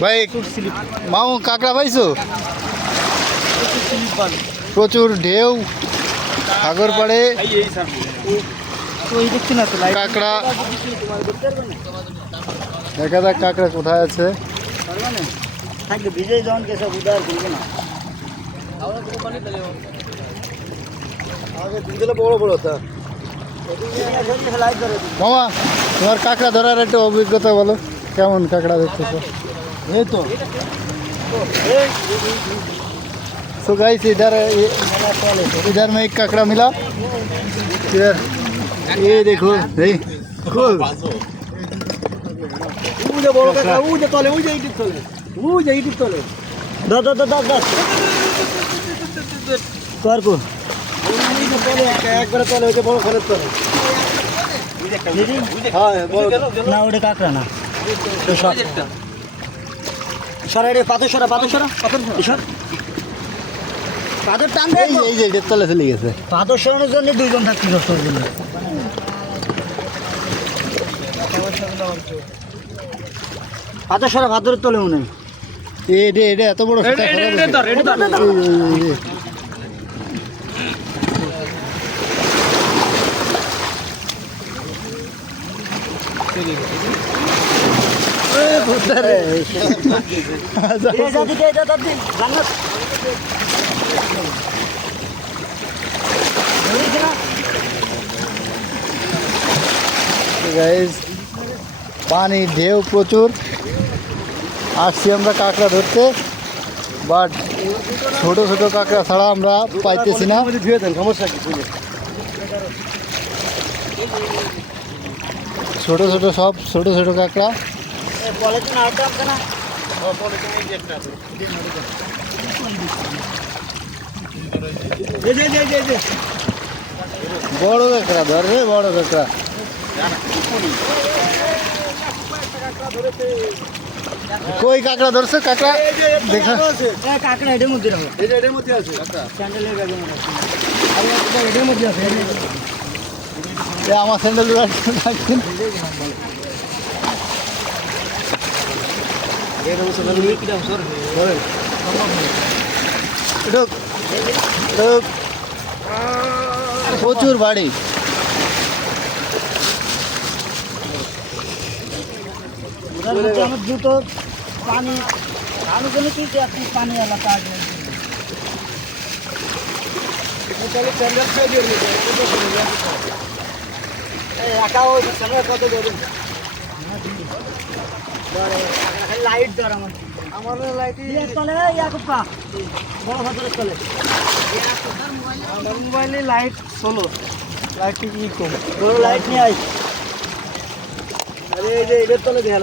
ভাই মাও কাঁকড়া পাইছো? প্রচুর ঢেউ, সাগর পাড়ে কাঁকড়া। দেখা যাক কাঁকড়া কোথায় আছে। মামা, তোমার কাঁকড়া ধরার একটা অভিজ্ঞতা বলো, কেমন কাঁকড়া দেখতেছো? এই তো सो गाइस इधर में एक काकड़ा मिला। इधर ये देखो भाई কাকড়া না সরা পাথর সরা পাথর সরা পাথর পাথর টান দেয় এই যে তলে চলে গেছে। পাথর সরানোর জন্য দুইজন থাকতে কষ্টের জন্য। পাথর সরা পাথরের তলে মনে হয় এটা এত বড় পানি ঢেউ প্রচুর। আসছি আমরা কাঁকড়া ধরতে, বাট ছোট ছোট কাঁকড়া ছাড়া আমরা পাইতেছি না। ছোট ছোট সব ছোট ছোট কাঁকড়া। বড় কাঁকড়া ধরে, বড় কাঁকড়া। কই কাঁকড়া ধরছে? কাঁকড়া দেখা কাঁকড়া এটার মধ্যে রাখো, এটার মধ্যে আছে স্যান্ডেলের ব্যাগের মধ্যে আছে, এটার মধ্যে আছে। আমার স্যান্ডেল রাখছেন। প্রচুর বাড়ি। জুতো পানি আরো কোনো কি পানি এলাকা লাইট ধর আমার লাইট চলে বড় ভাতরের চলে মোবাইলে লাইট চলো লাইট কি কম বড় লাইট নিয়ে আই। আরে এই যে এটার তলে দেখা